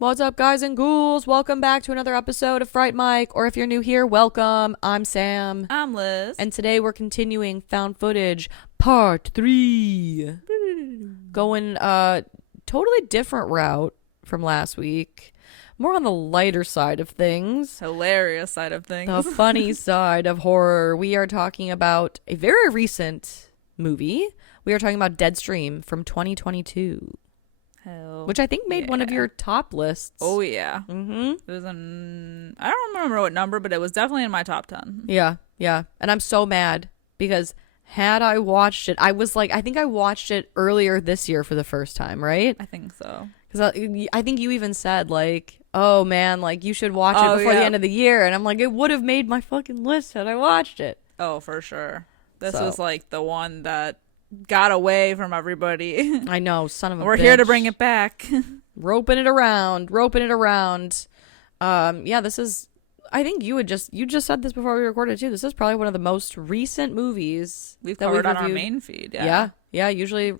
What's up, guys and ghouls? Welcome back to another episode of Fright Mic, or if you're new here, welcome. I'm Sam. I'm Liz. And today we're continuing Found Footage Part 3. Going totally different route from last week. More on the lighter side of things. Hilarious side of things. The funny side of horror. We are talking about a very recent movie. We are talking about Deadstream from 2022. Which I think made one of your top lists. Oh, yeah. Mm-hmm. It was in, I don't remember what number, but it was definitely in my top 10. Yeah. And I'm so mad because had I watched it, I think I watched it earlier this year for the first time, right? I think so. Because I think you even said, like, oh, man, like, you should watch it before the end of the year. And I'm like, it would have made my fucking list had I watched it. Oh, for sure. This was, like, the one that got away from everybody. I know, son of a bitch. We're here to bring it back. Roping it around. Yeah, this is, I think you just said this before we recorded too. This is probably one of the most recent movies we've covered on our main feed. Yeah. Usually,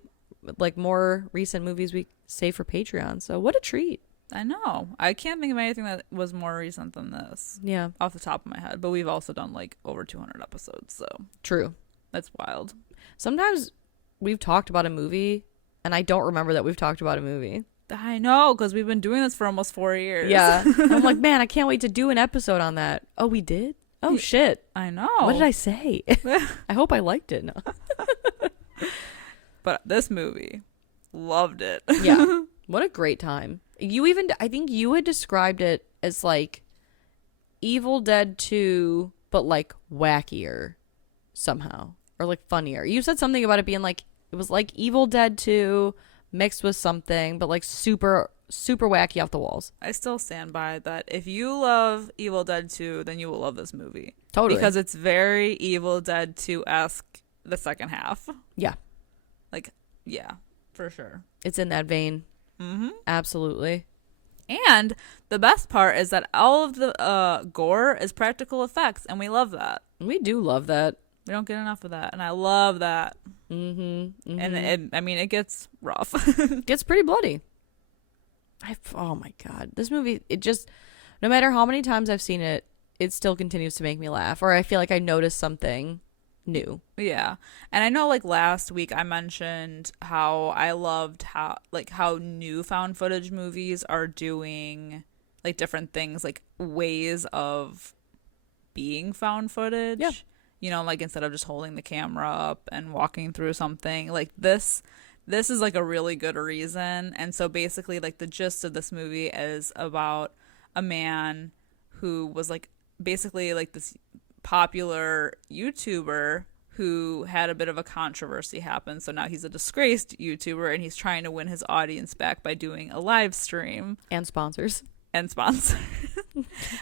like, more recent movies we save for Patreon. So what a treat. I know. I can't think of anything that was more recent than this. Yeah. Off the top of my head. But we've also done, like, over 200 episodes. So true. That's wild. Sometimes we've talked about a movie and I don't remember that we've talked about a movie. I know, because we've been doing this for almost 4 years. Yeah. I'm like, man, I can't wait to do an episode on that. Oh, we did? Oh, shit. I know. What did I say? I hope I liked it. No. But this movie, loved it. Yeah. What a great time. I think you had described it as like Evil Dead 2, but like wackier somehow. Or like funnier. You said something about it being like, it was like Evil Dead 2 mixed with something, but like super, super wacky off the walls. I still stand by that. If you love Evil Dead 2, then you will love this movie. Totally. Because it's very Evil Dead 2-esque the second half. Yeah. Like, yeah, for sure. It's in that vein. Mm-hmm. Absolutely. And the best part is that all of the gore is practical effects, and we love that. We do love that. We don't get enough of that, and I love that. Mm-hmm. And it gets rough. Gets pretty bloody. Oh my God. This movie, it just, no matter how many times I've seen it, it still continues to make me laugh, or I feel like I noticed something new. Yeah. And I know, like, last week I mentioned how I loved how new found footage movies are doing, like, different things, like ways of being found footage. Yeah. You know, like, instead of just holding the camera up and walking through something, like, this is like a really good reason. And so basically, like, the gist of this movie is about a man who was, like, basically like this popular YouTuber who had a bit of a controversy happen. So now he's a disgraced YouTuber and he's trying to win his audience back by doing a live stream. And sponsors.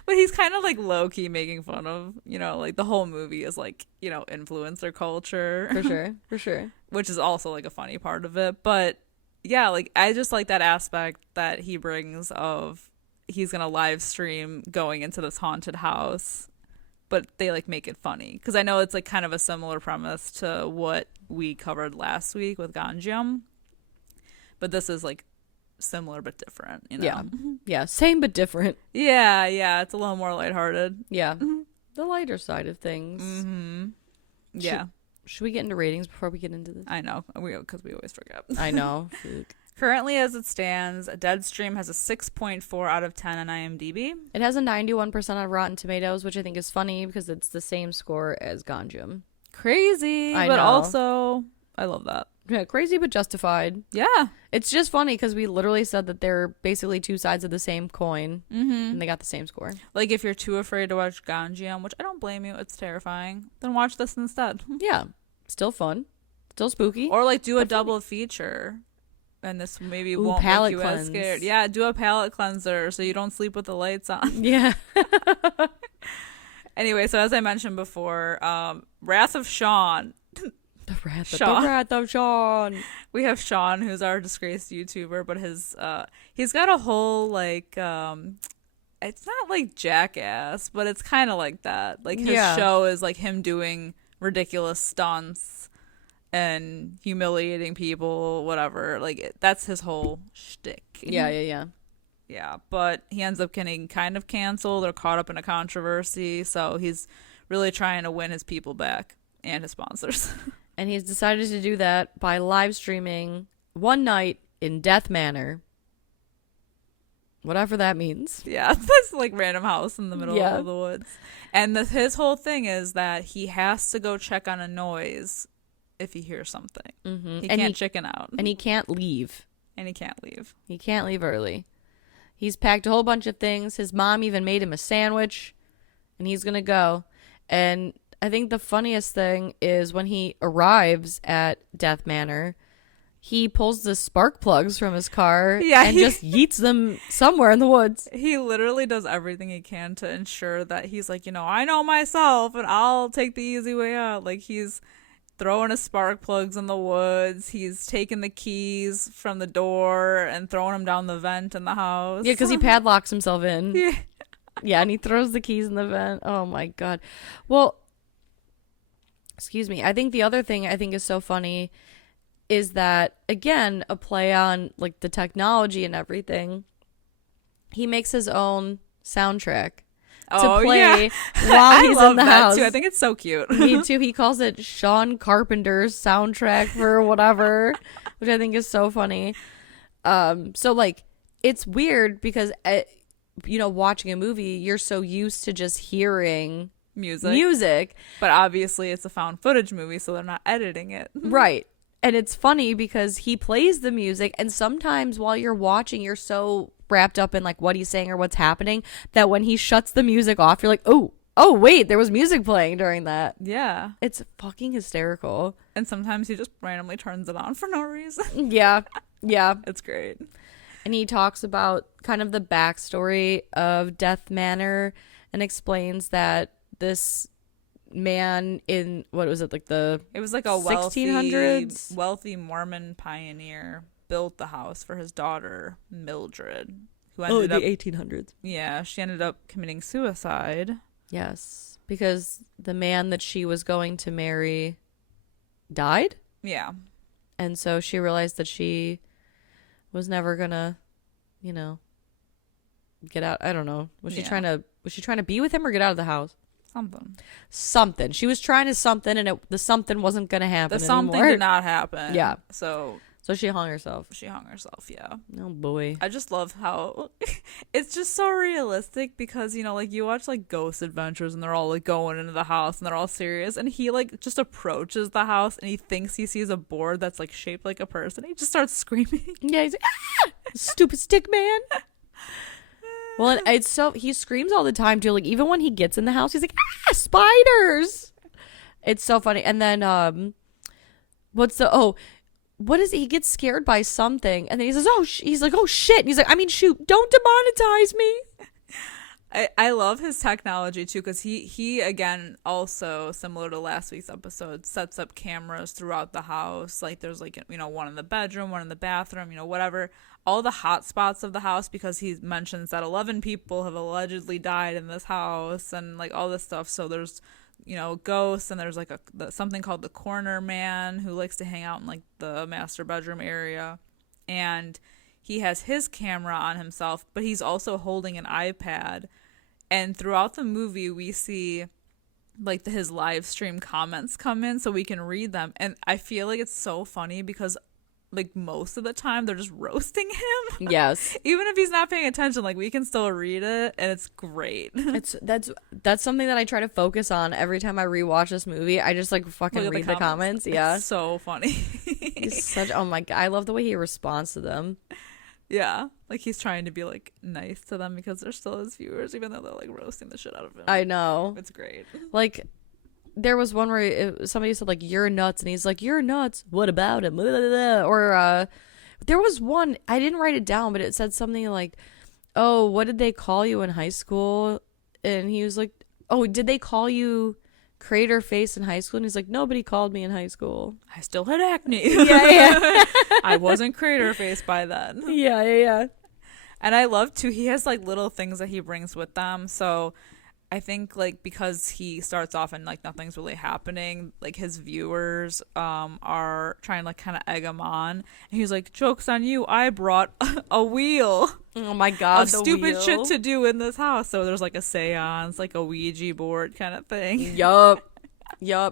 But he's kind of like low-key making fun of, you know, like the whole movie is like, you know, influencer culture. For sure. Which is also like a funny part of it. But yeah, like I just like that aspect that he brings of he's gonna live stream going into this haunted house, but they like make it funny. Because I know it's like kind of a similar premise to what we covered last week with Ganjiam. But this is like similar but different, you know. Yeah, same but different. Yeah, it's a little more lighthearted. Yeah. The lighter side of things. Yeah. Should we get into ratings before we get into this? I know, because we always forget. I know. Currently, as it stands, Deadstream has a 6.4 out of 10 on IMDb. It has a 91% on Rotten Tomatoes, which I think is funny because it's the same score as Ganjiam. Crazy, but also I love that. Yeah, crazy but justified. Yeah. It's just funny because we literally said that they're basically two sides of the same coin, and they got the same score. Like, if you're too afraid to watch Ganjiam, which I don't blame you, it's terrifying, then watch this instead. Yeah. Still fun. Still spooky. Or, like, do a double feature. And this maybe won't make you as scared. Yeah, do a palate cleanser so you don't sleep with the lights on. Yeah. Anyway, so as I mentioned before, Wrath of Sean. The Sean. wrath of Sean. We have Sean, who's our disgraced YouTuber, but he's got a whole like it's not like Jackass, but it's kind of like that. Like his show is like him doing ridiculous stunts and humiliating people, whatever. Like that's his whole shtick. Yeah, but he ends up getting kind of canceled or caught up in a controversy, so he's really trying to win his people back and his sponsors. And he's decided to do that by live streaming one night in Death Manor. Whatever that means. Yeah, this like random house in the middle of the woods. And his whole thing is that he has to go check on a noise if he hears something. Mm-hmm. He can't chicken out. And he can't leave. He can't leave early. He's packed a whole bunch of things. His mom even made him a sandwich. And he's going to go. And I think the funniest thing is when he arrives at Death Manor, he pulls the spark plugs from his car and just yeets them somewhere in the woods. He literally does everything he can to ensure that he's like, I know myself and I'll take the easy way out. Like he's throwing his spark plugs in the woods. He's taking the keys from the door and throwing them down the vent in the house. Yeah, because he padlocks himself in. Yeah, and he throws the keys in the vent. Oh, my God. Well, excuse me. I think the other thing I think is so funny is that, again, a play on, like, the technology and everything. He makes his own soundtrack to play while he's in the house. Too. I think it's so cute. Me too. He calls it Sean Carpenter's soundtrack for whatever, which I think is so funny. So like it's weird because watching a movie, you're so used to just hearing music, but obviously it's a found footage movie, so they're not editing it. Right. And it's funny because he plays the music, and sometimes while you're watching, you're so wrapped up in like what he's saying or what's happening that when he shuts the music off, you're like, oh wait, there was music playing during that. Yeah, it's fucking hysterical. And sometimes he just randomly turns it on for no reason. yeah It's great. And he talks about kind of the backstory of Death Manor and explains that this man in what was it, like it was like a 1600s wealthy Mormon pioneer built the house for his daughter Mildred, who ended up 1800s. Yeah, she ended up committing suicide. Yes, because the man that she was going to marry died. Yeah, and so she realized that she was never gonna, get out. I don't know. Was she trying to be with him or get out of the house? Something. She was trying to something, and the something wasn't gonna happen. The something anymore. did not happen. Yeah. So she hung herself. Yeah. Oh boy. I just love how it's just so realistic because like you watch like Ghost Adventures and they're all like going into the house and they're all serious, and he like just approaches the house and he thinks he sees a board that's like shaped like a person. He just starts screaming. Yeah, he's like, ah! Stupid stick man. Well, and it's so he screams all the time too. Like even when he gets in the house, he's like, ah, spiders. It's so funny. And then what is it? He gets scared by something, and then he says, he's like, oh shit. And he's like, I mean, shoot, don't demonetize me. I love his technology too, because he again also, similar to last week's episode, sets up cameras throughout the house. Like there's like one in the bedroom, one in the bathroom, whatever, all the hot spots of the house, because he mentions that 11 people have allegedly died in this house and like all this stuff. So there's ghosts, and there's like something called the corner man who likes to hang out in like the master bedroom area, and he has his camera on himself, but he's also holding an iPad. And throughout the movie we see like his live stream comments come in so we can read them, and I feel like it's so funny because like most of the time they're just roasting him. Yes. Even if he's not paying attention, like we can still read it, and it's great. That's something that I try to focus on every time I rewatch this movie. I just like fucking read the comments. Yeah. It's so funny. He's oh my God. I love the way he responds to them. Yeah. Like he's trying to be like nice to them because they're still his viewers, even though they're like roasting the shit out of him. I know. It's great. Like there was one where somebody said like, you're nuts, and he's like, you're nuts, what about him? Or there was one, I didn't write it down, but it said something like, oh, what did they call you in high school? And he was like, Oh, did they call you crater face in high school? And he's like, nobody called me in high school. I still had acne. Yeah. I wasn't crater face by then. Yeah. And I love too, he has like little things that he brings with them. So I think like because he starts off and like nothing's really happening, like his viewers are trying to like kind of egg him on. And he's like, joke's on you, I brought a wheel. Oh my God, of stupid shit to do in this house. So there's like a seance, like a Ouija board kind of thing. Yup.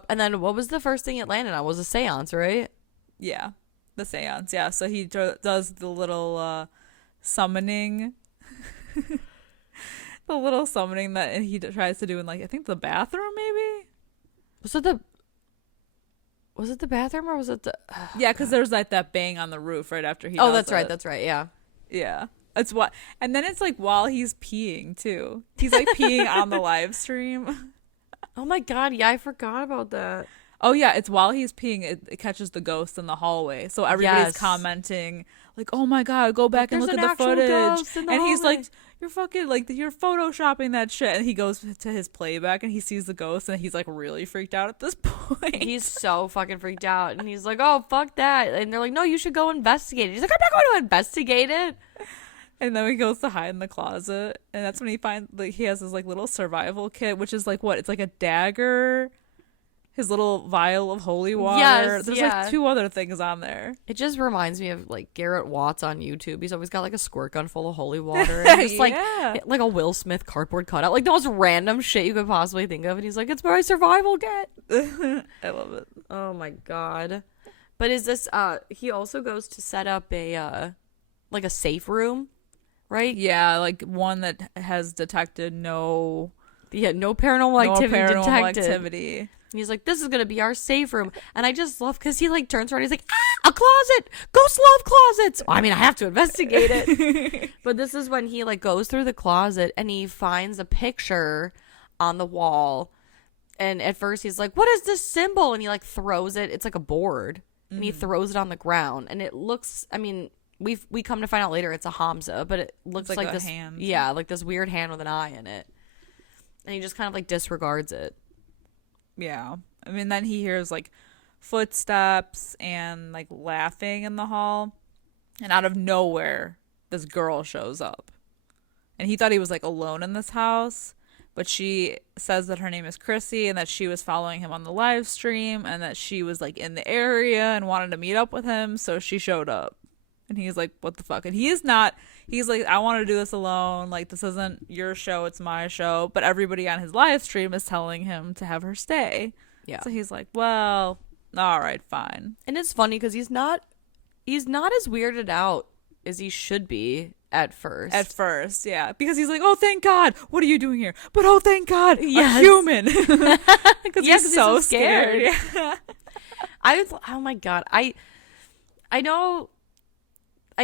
And then what was the first thing it landed on? Was a seance, right? Yeah, the seance. Yeah, so he does the little summoning. The little summoning that he tries to do in, like, I think the bathroom, maybe? Was it the bathroom or was it the... Yeah, because there's like that bang on the roof right after he Oh, does that's right, yeah. Yeah. It's what, and then it's like while he's peeing too. He's like peeing on the live stream. Oh my God, yeah, I forgot about that. Oh yeah, it's while he's peeing, it catches the ghost in the hallway. So everybody's Yes. commenting like, "Oh my God, go back and There's look an at the actual footage." ghost in the And he's hallway. like, "You're fucking like you're photoshopping that shit." And he goes to his playback and he sees the ghost and he's like really freaked out at this point. He's so fucking freaked out. And he's like, oh, fuck that. And they're like, no, you should go investigate it. He's like, I'm not going to investigate it. And then he goes to hide in the closet, and that's when he finds like he has his like little survival kit, which is like what? It's like a dagger, his little vial of holy water. Yes, There's yeah. like 2 other things on there. It just reminds me of like Garrett Watts on YouTube. He's always got like a squirt gun full of holy water. And just Yeah. like a Will Smith cardboard cutout. Like the most random shit you could possibly think of. And he's like, it's my survival kit. I love it. Oh my God. But is this, he also goes to set up a, like a safe room, right? Yeah, like one that has detected no paranormal activity detected. activity. And he's like, this is going to be our safe room. And I just love, because he like turns around, he's like, a closet! Ghosts love closets! Well, I mean, I have to investigate it. But this is when he like goes through the closet and he finds a picture on the wall. And at first he's like, what is this symbol? And he like throws it. It's like a board. And he throws it on the ground. And it looks, I mean, we come to find out later it's a Hamza, but it looks It's like like a this hand. Yeah, like this weird hand with an eye in it. And he just kind of like disregards it. Yeah. I mean, then he hears like footsteps and like laughing in the hall. And out of nowhere, this girl shows up. And he thought he was like alone in this house. But she says that her name is Chrissy and that she was following him on the live stream and that she was like in the area and wanted to meet up with him. So she showed up. And he's like, what the fuck? And he's like, I want to do this alone. Like, this isn't your show, it's my show. But everybody on his live stream is telling him to have her stay. Yeah. So he's like, well, all right, fine. And it's funny because he's not as weirded out as he should be at first. At first, yeah. Because he's like, oh, thank God. What are you doing here? But oh, thank God. Yes. I'm human. Because Yes, he's so scared. scared. Oh my God. I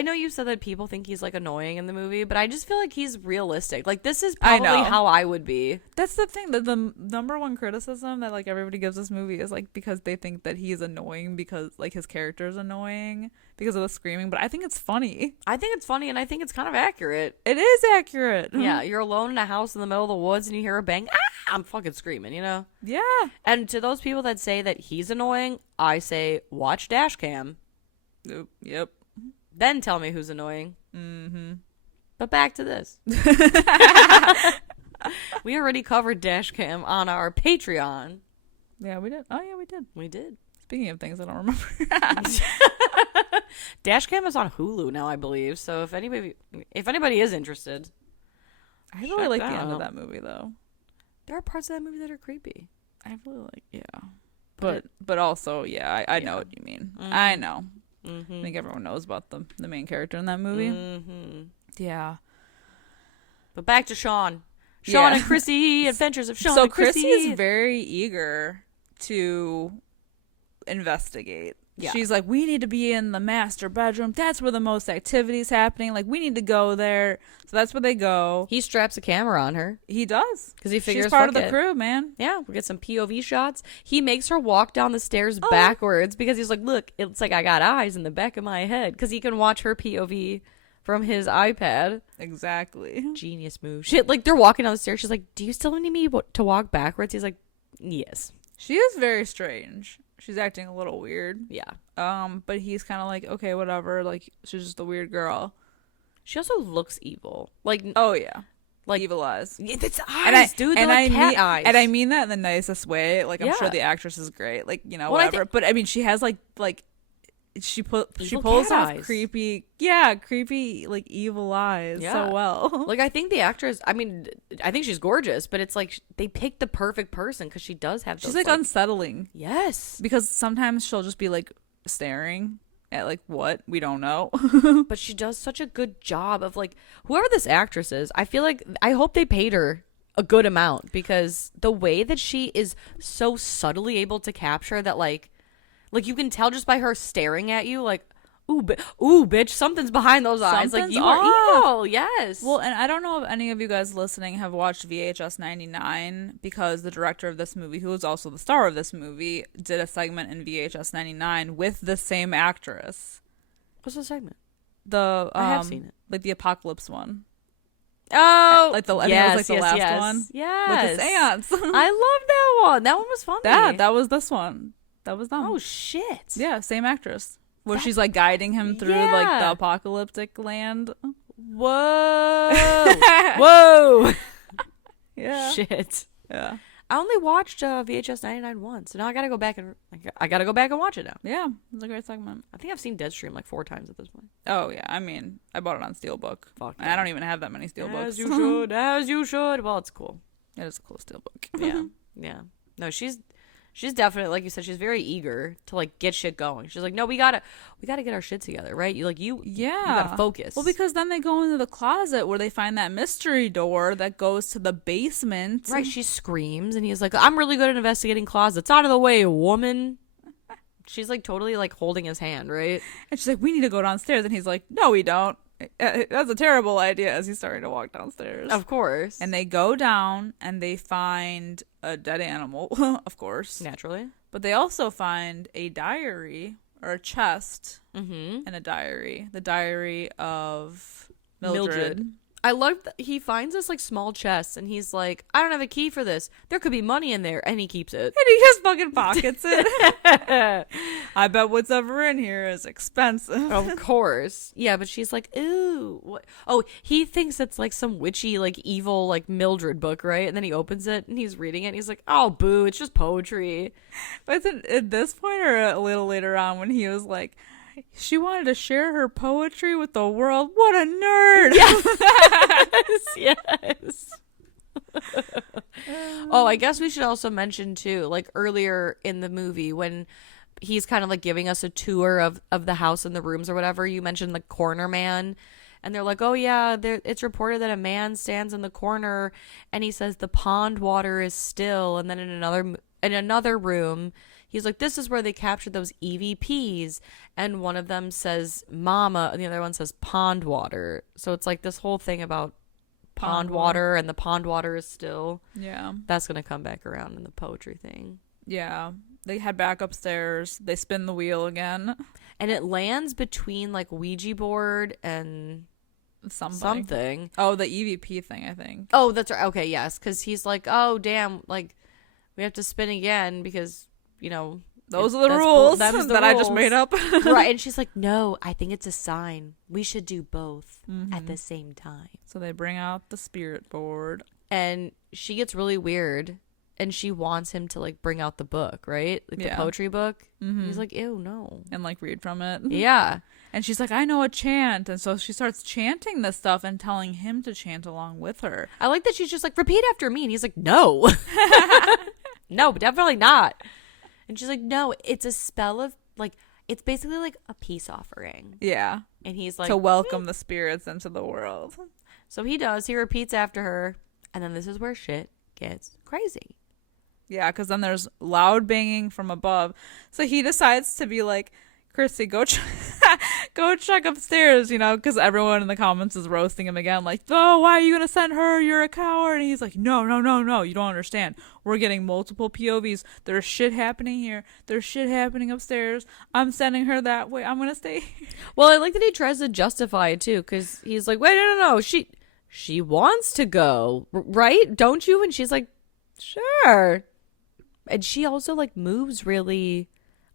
know you said that people think he's like annoying in the movie, but I just feel like he's realistic. Like this is I probably know. how I would be. That's the thing, that the number one criticism that like everybody gives this movie is like because they think that he's annoying because like his character's annoying because of the screaming. But I think it's funny. I think it's funny and I think it's kind of accurate. It is accurate. Yeah, you're alone in a house in the middle of the woods and you hear a bang. I'm fucking screaming, you know? Yeah. And to those people that say that he's annoying, I say watch Dashcam. Yep. Then tell me who's annoying. Mm-hmm. But back to this. We already covered Dashcam on our Patreon. Yeah, we did. Oh, yeah, we did. We did. Speaking of things I don't remember. Dashcam is on Hulu now, I believe. So if anybody is interested, I really like the that end of out. that movie, though. There are parts of that movie that are creepy. I really like, yeah. But also, yeah, I know what you mean. Mm-hmm. I know. Mm-hmm. I think everyone knows about the main character in that movie. Mm-hmm. Yeah. But back to Sean. Yeah. And Chrissy, Adventures of Sean So and Chrissy. Chrissy is very eager to investigate. Yeah. She's like, we need to be in the master bedroom. That's where the most activity is happening. Like, we need to go there. So that's where they go. He straps a camera on her. He does. Because he figures, she's part of fuck the it. crew, man. Yeah, we'll get some POV shots. He makes her walk down the stairs backwards because he's like, look, it's like I got eyes in the back of my head. Because he can watch her POV from his iPad. Exactly. Genius move. Shit, like they're walking down the stairs. She's like, "Do you still need me to walk backwards?" He's like, "Yes." She is very strange. She's acting a little weird. Yeah. But he's kind of like, okay, whatever. Like, she's just a weird girl. She also looks evil. Like, oh yeah, like evil eyes. Yeah, that's eyes, dude. They're like cat eyes. And I mean that in the nicest way. Like, I'm Yeah. sure the actress is great. Like, you know, Well, whatever. But I mean, she has like she pulls cat off eyes. creepy like evil eyes Yeah. so well. Like, I think the actress, I mean, I think she's gorgeous, but it's like they picked the perfect person because she does have those, She's like unsettling. Yes. Because sometimes she'll just be like staring at like what we don't know. But she does such a good job of like, whoever this actress is, I feel like, I hope they paid her a good amount because the way that she is so subtly able to capture that, like you can tell just by her staring at you, like, ooh, bitch, something's behind those eyes. Like, Something's you are off. evil. Yes. Well, and I don't know if any of you guys listening have watched VHS 99 because the director of this movie, who is also the star of this movie, did a segment in VHS 99 with the same actress. What's the segment? I have seen it. Like the apocalypse one. Oh, Like I think it was like the last one. Yes. With his ants. I love that one. That one was funny. That was this one. That was them. Oh, shit. Yeah, same actress. Where she's like guiding him through like the apocalyptic land. Whoa. Whoa. Yeah. Shit. Yeah. I only watched VHS 99 once, so now I gotta go back and watch it now. Yeah, it's a great segment. I think I've seen Deadstream like 4 times at this point. Oh yeah, I mean, I bought it on Steelbook. Fuck And yeah. I don't even have that many Steelbooks. As you should, as you should. Well, it's cool. It is a cool Steelbook. Yeah, yeah. No, she's definitely, like you said, she's very eager to like get shit going. She's like, no, we gotta get our shit together, right? You gotta focus. Well, because then they go into the closet where they find that mystery door that goes to the basement. Right, she screams, and he's like, I'm really good at investigating closets. Out of the way, woman. She's like totally like holding his hand, right? And she's like, we need to go downstairs. And he's like, no, we don't. That's a terrible idea as he's starting to walk downstairs. Of course. And they go down and they find a dead animal, of course. Naturally. But they also find a diary or a chest and a diary. The diary of Mildred. I love that he finds this like small chest and he's like, I don't have a key for this. There could be money in there, and he keeps it. And he just fucking pockets it. I bet what's ever in here is expensive. Of course. Yeah, but she's like, ooh. What? Oh, he thinks it's like some witchy, like evil, like Mildred book, right? And then he opens it and he's reading it and he's like, oh, boo, it's just poetry. But at this point or a little later on when he was like, she wanted to share her poetry with the world. What a nerd. Yes. Oh, I guess we should also mention too, like earlier in the movie when he's kind of like giving us a tour of the house and the rooms or whatever, you mentioned the corner man, and they're like, oh yeah, it's reported that a man stands in the corner and he says the pond water is still, and then in another room he's like, this is where they captured those EVPs. And one of them says mama, and the other one says pond water. So it's like this whole thing about pond water, and the pond water is still. Yeah. That's going to come back around in the poetry thing. Yeah. They head back upstairs. They spin the wheel again. And it lands between like Ouija board and something. Oh, the EVP thing, I think. Oh, that's right. Okay, yes. Because he's like, oh, damn, like we have to spin again because, you know, those are the rules that I just made up. Right. And she's like, no, I think it's a sign. We should do both at the same time. So they bring out the spirit board. And she gets really weird. And she wants him to like bring out the book, right? Like the poetry book. Mm-hmm. He's like, ew, no. And like read from it. Yeah. And she's like, I know a chant. And so she starts chanting this stuff and telling him to chant along with her. I like that she's just like, repeat after me. And he's like, no. No, definitely not. And she's like, no, it's a spell of, like, it's basically like a peace offering. Yeah. And he's like, to welcome the spirits into the world. So he does. He repeats after her. And then this is where shit gets crazy. Yeah, because then there's loud banging from above. So he decides to be like, Chrissy, go go check upstairs, you know, because everyone in the comments is roasting him again, like, oh, why are you gonna send her? You're a coward. And he's like, no, no, no, no, you don't understand. We're getting multiple POVs. There's shit happening here. There's shit happening upstairs. I'm sending her that way. I'm gonna stay here. Well, I like that he tries to justify it too, because he's like, wait, no, no, no, she wants to go, right? Don't you? And she's like, sure. And she also like moves really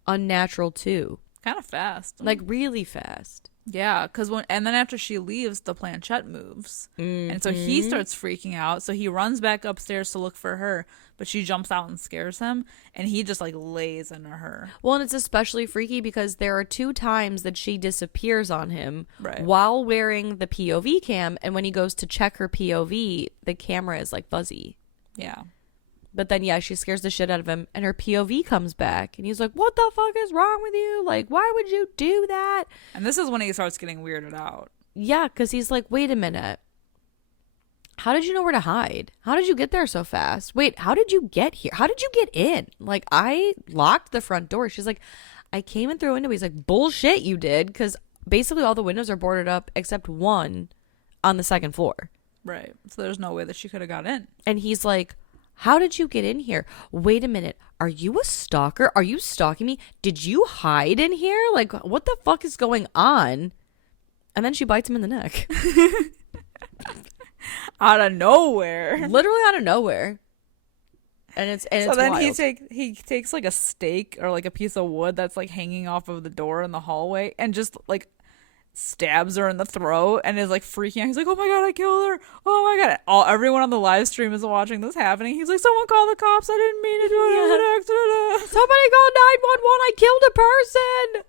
unnatural too. Kind of fast. Like really fast. Yeah, because and then after she leaves, the planchette moves. And so he starts freaking out. So he runs back upstairs to look for her, but she jumps out and scares him, and he just like lays into her. Well, and it's especially freaky because there are 2 times that she disappears on him Right. while wearing the POV cam, and when he goes to check her POV, the camera is like fuzzy. Yeah. But then, yeah, she scares the shit out of him, and her POV comes back, and he's like, what the fuck is wrong with you? Like, why would you do that? And this is when he starts getting weirded out. Yeah, because he's like, wait a minute. How did you know where to hide? How did you get there so fast? Wait, how did you get here? How did you get in? Like, I locked the front door. She's like, I came in through a window. He's like, bullshit, you did, because basically all the windows are boarded up except one on the 2nd floor. Right. So there's no way that she could have got in. And he's like, how did you get in here? Wait a minute. Are you a stalker? Are you stalking me? Did you hide in here? Like, what the fuck is going on? And then she bites him in the neck. Out of nowhere. Literally out of nowhere. And it's so then wild. he takes like a stake or like a piece of wood that's like hanging off of the door in the hallway and just like stabs her in the throat and is like freaking out. He's like, oh my god, I killed her. Oh my god. Everyone on the live stream is watching this happening. He's like, someone call the cops. I didn't mean to do it. It was an accident. Somebody call 911. I killed a person.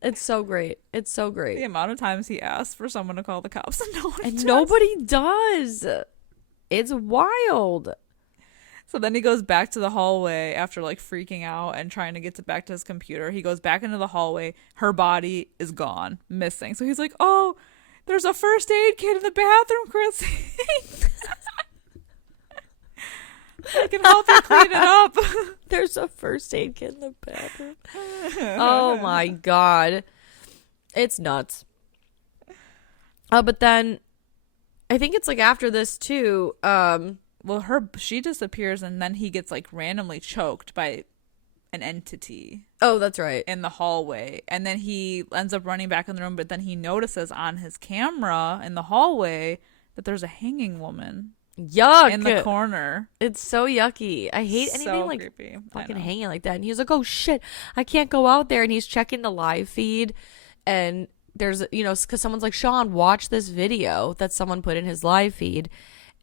It's so great. It's so great. The amount of times he asks for someone to call the cops and nobody does. It's wild. So then he goes back to the hallway after like freaking out and trying to get back to his computer. He goes back into the hallway. Her body is gone, missing. So he's like, oh, there's a first aid kit in the bathroom, Chrissy. I can help you clean it up. There's a first aid kit in the bathroom. Oh my god. It's nuts. But then I think it's like after this too, well, she disappears and then he gets like randomly choked by an entity. Oh, that's right. In the hallway. And then he ends up running back in the room, but then he notices on his camera in the hallway that there's a hanging woman. Yuck. In the corner. It's so yucky. I hate anything so like creepy. fucking hanging like that. And he's like, oh shit, I can't go out there. And he's checking the live feed. And there's, you know, because someone's like, Sean, watch this video that someone put in his live feed.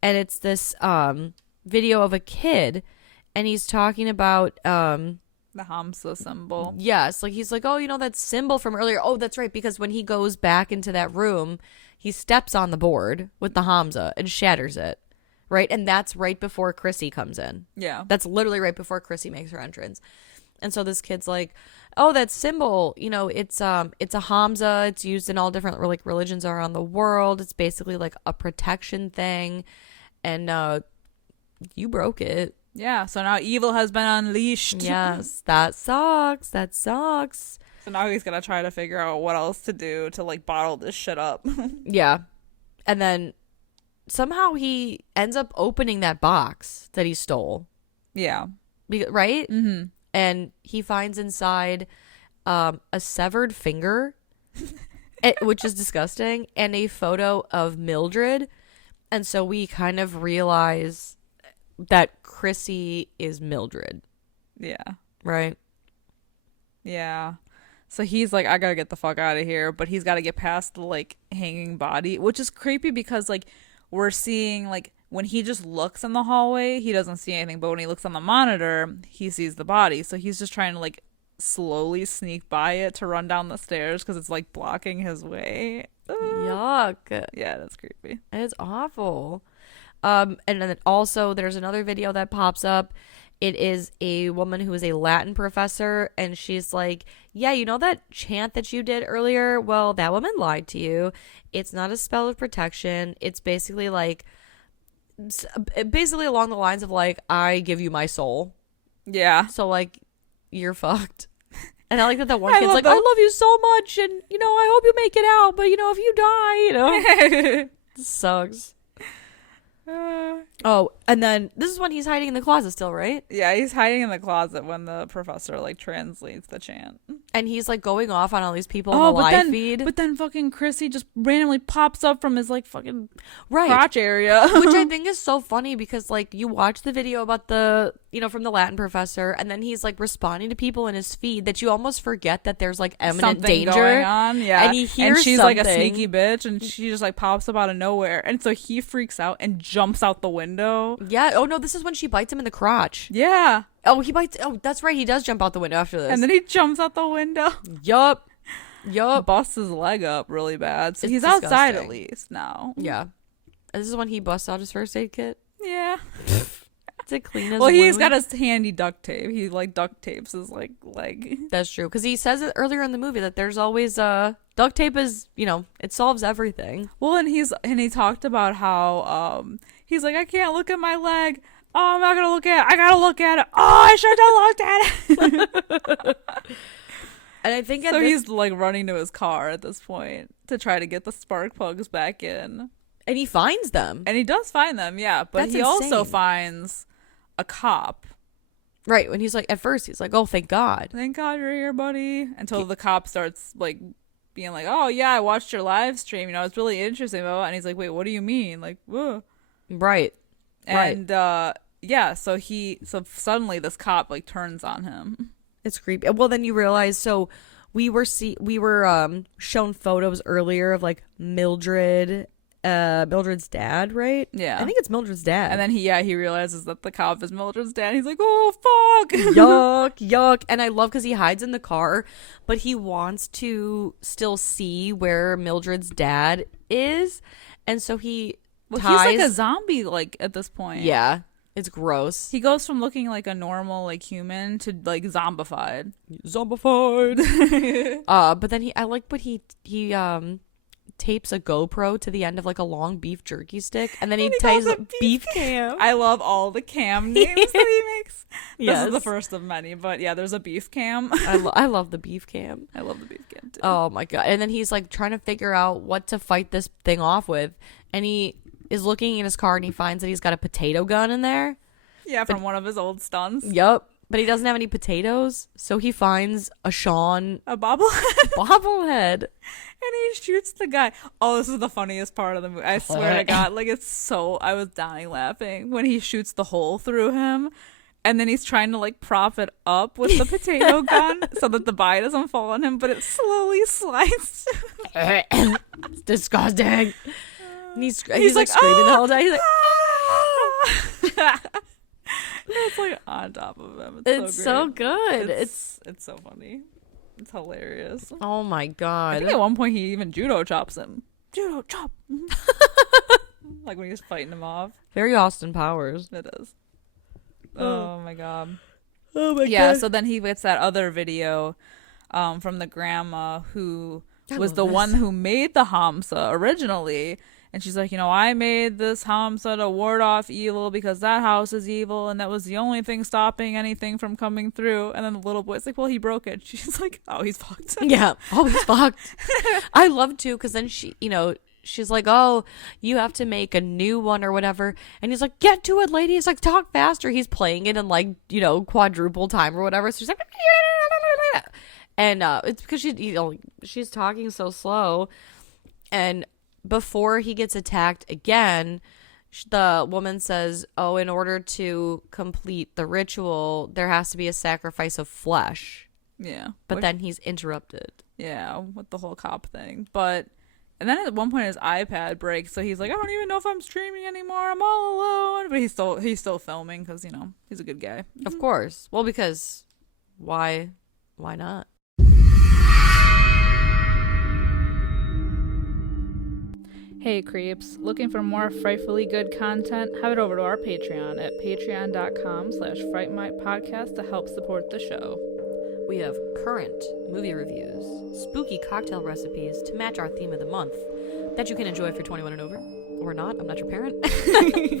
And it's this video of a kid. And he's talking about the Hamza symbol. Yes. Like he's like, oh, you know, that symbol from earlier. Oh, that's right. Because when he goes back into that room, he steps on the board with the Hamza and shatters it. Right. And that's right before Chrissy comes in. Yeah. That's literally right before Chrissy makes her entrance. And so this kid's like, oh, that symbol, you know, it's a Hamza. It's used in all different like religions around the world. It's basically like a protection thing. And you broke it. Yeah. So now evil has been unleashed. Yes. That sucks. That sucks. So now he's going to try to figure out what else to do to like bottle this shit up. Yeah. And then somehow he ends up opening that box that he stole. Yeah. Right? Mm-hmm. And he finds inside a severed finger, which is disgusting, and a photo of Mildred. And so we kind of realize that Chrissy is Mildred. Yeah. Right? Yeah. So he's like, I gotta get the fuck out of here. But he's gotta get past the like hanging body, which is creepy because like we're seeing like when he just looks in the hallway, he doesn't see anything. But when he looks on the monitor, he sees the body. So he's just trying to like slowly sneak by it to run down the stairs because it's like blocking his way. Yuck. Yeah, that's creepy. It's awful. And then also there's another video that pops up. It is a woman who is a Latin professor, and she's like, yeah, you know that chant that you did earlier? Well, that woman lied to you. It's not a spell of protection. It's basically like, basically along the lines of like, I give you my soul. Yeah. So like, you're fucked. And I like that one I kid's love like, that. I love you so much, and I hope you make it out, but if you die, it sucks. Oh, and then this is when he's hiding in the closet still, right? Yeah, he's hiding in the closet when the professor like translates the chant. And he's like going off on all these people in the live feed. But then fucking Chrissy just randomly pops up from his like fucking right crotch area. Which I think is so funny because like you watch the video about the from the Latin professor, and then he's like responding to people in his feed that you almost forget that there's like imminent something danger going on. Yeah, and he hears and she's something. like a sneaky bitch, and she just like pops up out of nowhere, and so he freaks out and jumps out the window. Yeah. Oh no, this is when she bites him in the crotch. Yeah. Oh, he bites. Oh, that's right. He does jump out the window after this. And then he jumps out the window. Yup. Busts his leg up really bad. So It's he's outside disgusting. at least now. Yeah. And this is when he busts out his first aid kit Yeah. to clean his Well, he's wound. got his handy duct tape. He like duct tapes his like leg. That's true, because he says it earlier in the movie that there's always duct tape is it solves everything. Well, and he talked about how he's like, I can't look at my leg. Oh, I'm not gonna look at it. I gotta look at it. Oh, I should have looked at it. And I think So he's like running to his car at this point to try to get the spark plugs back in. and he finds them. And he does find them, yeah. But That's he also insane. finds a cop. Right, when he's like, at first he's like, oh, thank God. Thank God you're here, buddy. Until the cop starts like being like, oh yeah, I watched your live stream. It's really interesting. Blah, blah. And he's like, wait, what do you mean? Like, whoa. Right. And yeah, so suddenly this cop like turns on him. It's creepy. Well, then you realize, so we were shown photos earlier of like Mildred's dad, right? Yeah. I think it's Mildred's dad. And then he realizes that the cop is Mildred's dad. He's like, oh fuck. yuck. And I love because he hides in the car, but he wants to still see where Mildred's dad is, and so he Well, ties. he's like a zombie like at this point. Yeah, it's gross. He goes from looking like a normal like human to like zombified. But then he tapes a GoPro to the end of like a long beef jerky stick, and then he ties calls a it beef cam. I love all the cam names that he makes. This Yes. is the first of many, but yeah, there's a beef cam. I love the beef cam. I love the beef cam too. Oh my God. And then he's like trying to figure out what to fight this thing off with, and he is looking in his car and he finds that he's got a potato gun in there. Yeah, from one of his old stunts. Yup. But he doesn't have any potatoes, so he finds a Sean A bobblehead. bobblehead. And he shoots the guy. Oh, this is the funniest part of the movie. I swear to God. Like, I was dying laughing when he shoots the hole through him. And then he's trying to, like, prop it up with the potato gun so that the body doesn't fall on him, but it slowly slides. It's disgusting. And he's like like, screaming the whole time. He's like, It's, like, on top of him. it's so great. good. It's so funny. It's hilarious. Oh my I God. think at one point he even judo chops him. Judo chop. Like when he's fighting him off. Very Austin Powers. It is. Oh my God. Oh my Yeah, so then he gets that other video from the grandma who was the one who made the Hamsa originally. And she's like, I made this Hamsa to ward off evil because that house is evil and that was the only thing stopping anything from coming through. And then the little boy's like, well, he broke it. She's like, oh, he's fucked. Yeah. Oh, he's fucked. I love to, because then she's like, oh, you have to make a new one or whatever. And he's like, get to it, lady. He's like, talk faster. He's playing it in like, quadruple time or whatever. So she's like, and it's because she's talking so slow. And before he gets attacked again, the woman says, oh, in order to complete the ritual, there has to be a sacrifice of flesh. Yeah. But then he's interrupted. Yeah, with the whole cop thing. And then at one point his iPad breaks, so he's like, I don't even know if I'm streaming anymore. I'm all alone. But he's still filming because, he's a good guy. Of course. Well, because why not? Hey creeps, looking for more frightfully good content? Head over to our Patreon at patreon.com/Fright Mic podcast to help support the show. We have current movie reviews, spooky cocktail recipes to match our theme of the month that you can enjoy if you're 21 and over. Or not, I'm not your parent.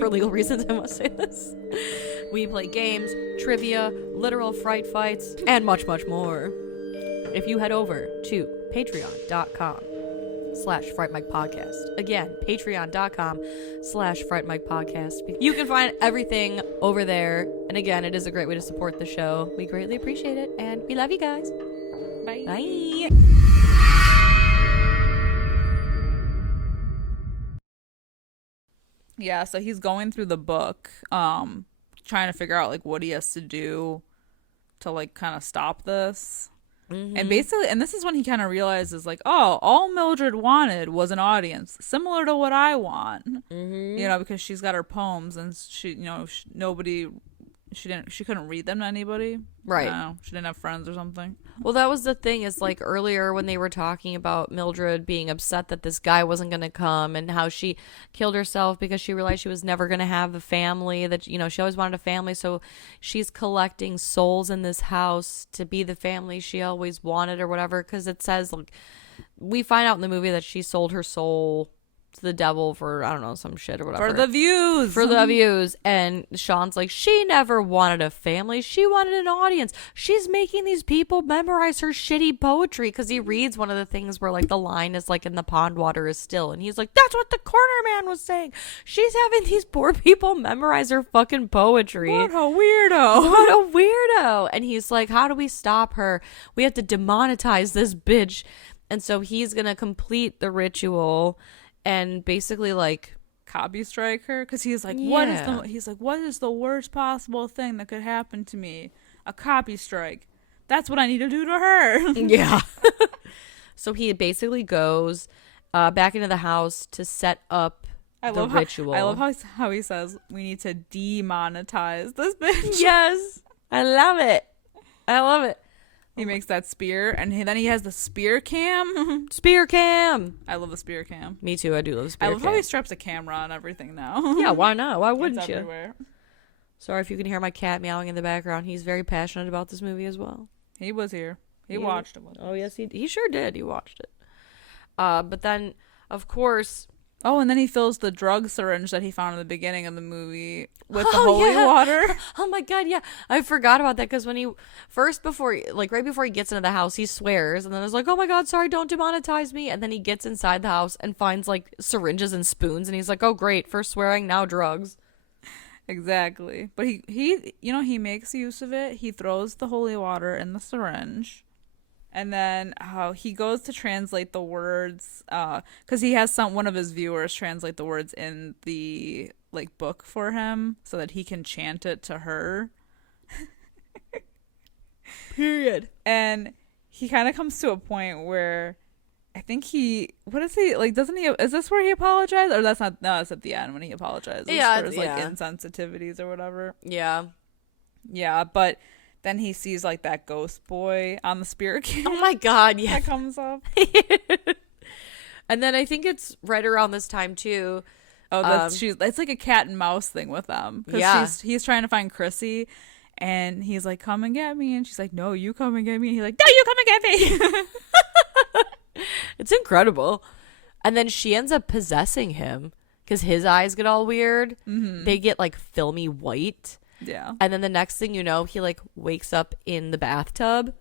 For legal reasons, I must say this. We play games, trivia, literal fright fights, and much, much more. if you head over to patreon.com/Fright Mic Podcast. Again, patreon.com/Fright Mic Podcast. You can find everything over there. And again, it is a great way to support the show. We greatly appreciate it. And we love you guys. Bye. Bye. Yeah, so he's going through the book, trying to figure out like what he has to do to like kind of stop this. And basically, and this is when he kind of realizes like, oh, all Mildred wanted was an audience similar to what I want. You know, because she's got her poems and she, you know, she couldn't read them to anybody. Right. No, she didn't have friends or something. Well, that was the thing, is like earlier when they were talking about Mildred being upset that this guy wasn't going to come and how she killed herself because she realized she was never going to have a family, that, you know, she always wanted a family. So she's collecting souls in this house to be the family she always wanted or whatever. Because it says, like, we find out in the movie that she sold her soul to the devil for, I don't know, some shit or whatever. For the views. For the views. And Sean's like, she never wanted a family. She wanted an audience. She's making these people memorize her shitty poetry. Because he reads one of the things where, like, the line is, like, in the pond water is still. And he's like, that's what the corner man was saying. She's having these poor people memorize her fucking poetry. What a weirdo. What a weirdo. And he's like, how do we stop her? We have to demonetize this bitch. And so he's going to complete the ritual and basically, like, copy strike her, because he's like, Yeah. what is the worst possible thing that could happen to me? A copy strike. That's what I need to do to her. Yeah. So he basically goes back into the house to set up the ritual. I love how he says we need to demonetize this bitch. Yes, I love it. I love it. He makes that spear, and then he has the spear cam. Spear cam. I love the spear cam. Me too. I do love spear I love cam. how he straps a camera on everything now. Yeah, why not? Why wouldn't It's you? everywhere. Sorry if you can hear my cat meowing in the background. He's very passionate about this movie as well. He was here. He watched it with us. Oh, yes, he sure did. He watched it. But then, of course... Oh, and then he fills the drug syringe that he found in the beginning of the movie with the holy water. Oh my god, yeah. I forgot about that, because when right before he gets into the house, he swears, and then it's like, oh my god, sorry, don't demonetize me. And then he gets inside the house and finds like syringes and spoons, and he's like, oh great, first swearing, now drugs. Exactly. But he makes use of it. He throws the holy water in the syringe. And then he goes to translate the words, because he has one of his viewers translate the words in the like book for him so that he can chant it to her. Period. And he kind of comes to a point where I think doesn't he, is this where he apologized? Or that's not, no, it's at the end when he apologizes for his like insensitivities or whatever. Yeah. Yeah, but then he sees like that ghost boy on the spirit cam. Oh my god, yeah. That comes up. And then I think it's right around this time too. Oh, it's like a cat and mouse thing with them. Yeah. He's trying to find Chrissy, and he's like, come and get me. And she's like, no, you come and get me. And he's like, no, you come and get me. It's incredible. And then she ends up possessing him because his eyes get all weird. Mm-hmm. They get like filmy white. Yeah. And then the next thing you know, he like wakes up in the bathtub,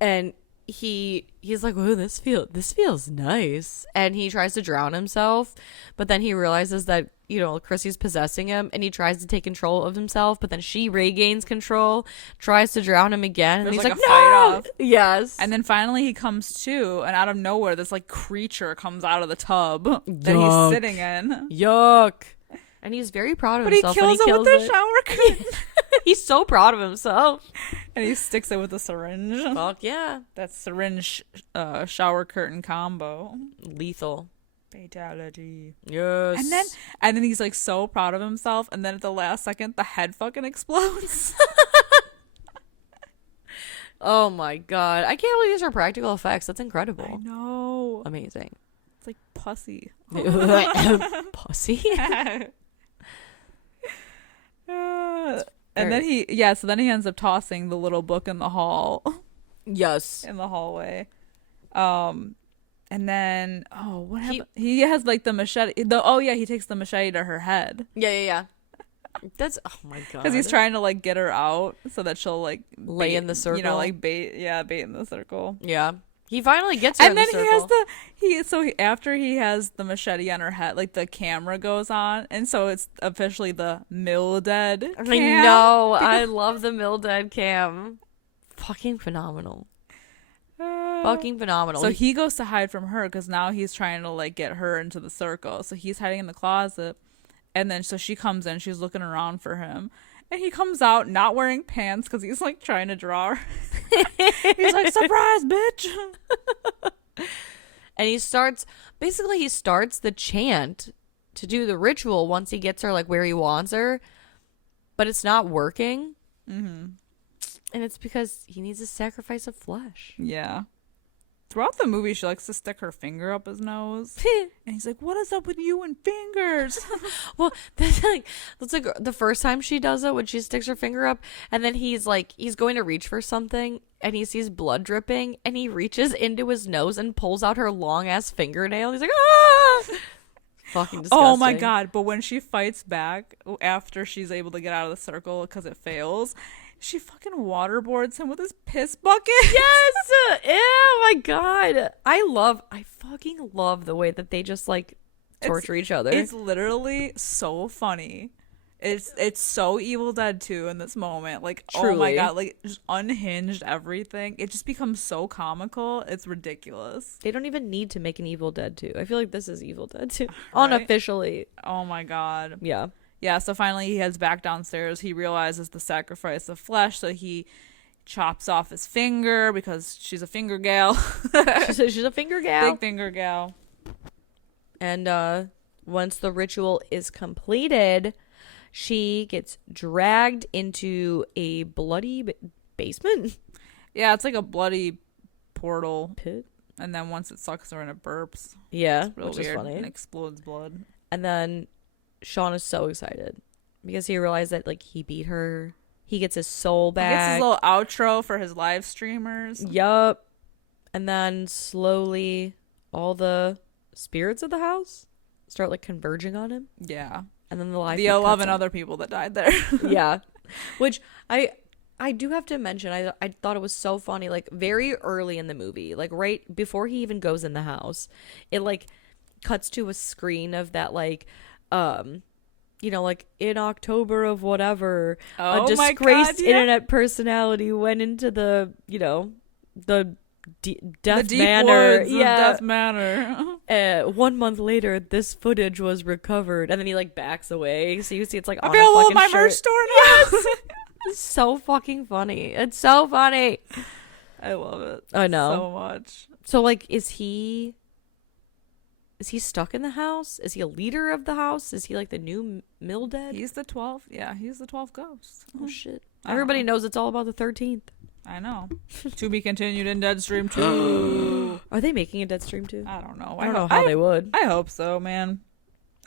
and he's like, oh, this feels nice. And he tries to drown himself, but then he realizes that, you know, Chrissy's possessing him, and he tries to take control of himself, but then she regains control, tries to drown him again, and There's he's like like, a no! fight off. Yes. And then finally he comes to, and out of nowhere, this like creature comes out of the tub that Yuck. he's sitting in. Yuck. And he's very proud of But he himself. kills it with the shower curtain. He's so proud of himself. And he sticks it with a syringe. Fuck yeah. That syringe shower curtain combo. Lethal. Fatality. Yes. And then he's like so proud of himself, and then at the last second the head fucking explodes. Oh my god. I can't believe these are practical effects. That's incredible. I know. Amazing. It's like pussy. Pussy? And then so then he ends up tossing the little book in the hall. Yes. In the hallway. And then what happened? He has like the machete. He takes the machete to her head. Yeah. That's oh my god. Because he's trying to like get her out so that she'll like lay in the circle. You know, like bait in the circle. Yeah. He finally gets her and in then the circle. after he has the machete on her head, like the camera goes on, and so it's officially the Mildred cam. I know. I love the Mildred cam. Fucking phenomenal. Fucking phenomenal. So he goes to hide from her because now he's trying to like get her into the circle. So he's hiding in the closet, and then so she comes in. She's looking around for him. And he comes out not wearing pants because he's like trying to draw her. He's like, surprise, bitch. And he starts the chant to do the ritual once he gets her like where he wants her. But it's not working. Mm-hmm. And it's because he needs a sacrifice of flesh. Yeah. Throughout the movie, she likes to stick her finger up his nose. And he's like, what is up with you and fingers? Well, that's like the first time she does it when she sticks her finger up. And then he's going to reach for something. And he sees blood dripping. And he reaches into his nose and pulls out her long ass fingernail. He's like, ah! Fucking disgusting. Oh my god. But when she fights back after she's able to get out of the circle because it fails, she fucking waterboards him with his piss bucket. Yes. Oh my god. I fucking love the way that they just like torture each other. It's literally so funny. It's so Evil Dead 2 in this moment. Like, Truly. Oh my god, like just unhinged everything. It just becomes so comical. It's ridiculous. They don't even need to make an Evil Dead 2. I feel like this is Evil Dead 2. Right? Unofficially. Oh my god. Yeah. Yeah, so finally he heads back downstairs. He realizes the sacrifice of flesh, so he chops off his finger because she's a finger gal. She's a finger gal. Big finger gal. And once the ritual is completed, she gets dragged into a bloody basement. Yeah, it's like a bloody portal Pit. And then once it sucks her in, it burps. Yeah, it's real which weird, is funny. and explodes blood. And then Sean is so excited because he realized that like he beat her. He gets his soul back. He gets his little outro for his live streamers. Yup. And then slowly all the spirits of the house start like converging on him. Yeah. And then the 11 other people that died there. Yeah. Which I do have to mention, I thought it was so funny, like very early in the movie, like right before he even goes in the house, it like cuts to a screen of that like you know, like in October of whatever, a disgraced internet personality went into the, you know, the Death deep Manor. woods of Death Manor. 1 month later, this footage was recovered, and then he like backs away, so you see it's like on available a at fucking my shirt. merch store now. Yes, it's so fucking funny. It's so funny. I love it. I know so much. So like, is he stuck in the house? Is he a leader of the house? Is he like the new Mildred? He's the 12th. Yeah, he's the 12th ghost. Oh shit! Everybody knows it's all about the 13th. I know. To be continued in Deadstream 2. Are they making a Deadstream 2? I don't know. I don't know how they would. I hope so, man.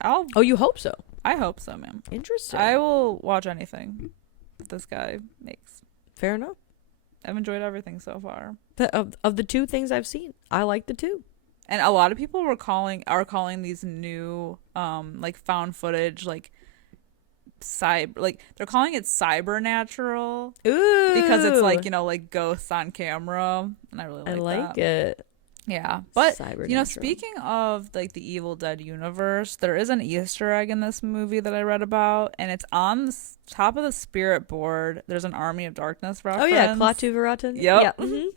Oh, you hope so? I hope so, man. Interesting. I will watch anything that this guy makes. Fair enough. I've enjoyed everything so far. Of the two things I've seen, I like the two. And a lot of people are calling these new like found footage like they're calling it cybernatural. Ooh. Because it's like, you know, like ghosts on camera, and I really like that. it. Yeah. But you know, speaking of like the Evil Dead universe, there is an Easter egg in this movie that I read about, and it's on the top of the spirit board. There's an Army of Darkness reference. Oh yeah, Klaatu Barada. Yep. Yeah. Mm-hmm.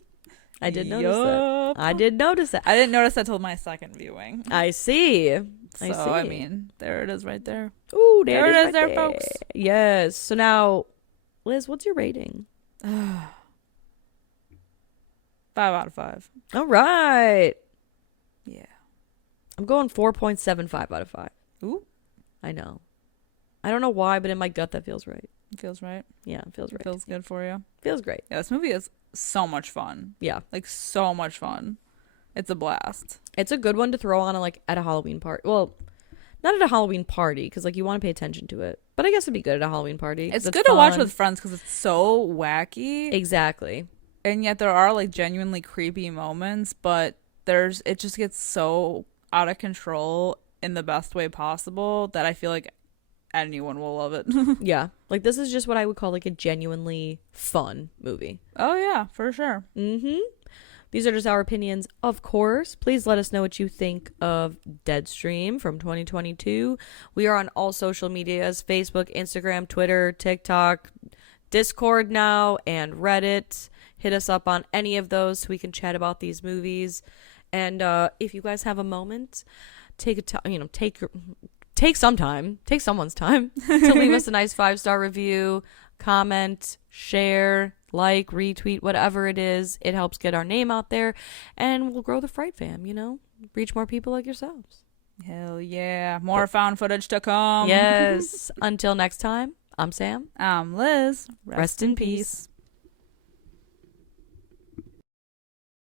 I did notice that. I did notice that. I didn't notice that till my second viewing. I see. I mean, there it is right there. Ooh, there it is there, folks. Yes. So now, Liz, what's your rating? 5 out of 5. All right. Yeah. I'm going 4.75 out of 5. Ooh. I know. I don't know why, but in my gut that feels right. It feels right. Yeah, it feels right. It feels good for you. Feels great. Yeah, this movie is so much fun. Yeah. Like so much fun. It's a blast. It's a good one to throw on at a Halloween party. Well, not at a Halloween party because like you want to pay attention to it. But I guess it'd be good at a Halloween party. It's good to watch with friends because it's so wacky. Exactly. And yet there are like genuinely creepy moments, but it just gets so out of control in the best way possible that I feel like anyone will love it. Yeah. Like, this is just what I would call, like, a genuinely fun movie. Oh, yeah, for sure. Mm-hmm. These are just our opinions, of course. Please let us know what you think of Deadstream from 2022. We are on all social medias, Facebook, Instagram, Twitter, TikTok, Discord now, and Reddit. Hit us up on any of those so we can chat about these movies. And if you guys have a moment, take some time, take someone's time to leave us a nice 5-star review, comment, share, like, retweet, whatever it is. It helps get our name out there, and we'll grow the Fright Fam, reach more people like yourselves. Hell yeah. More found footage to come. Yes. Until next time, I'm Sam. I'm Liz. Rest in peace.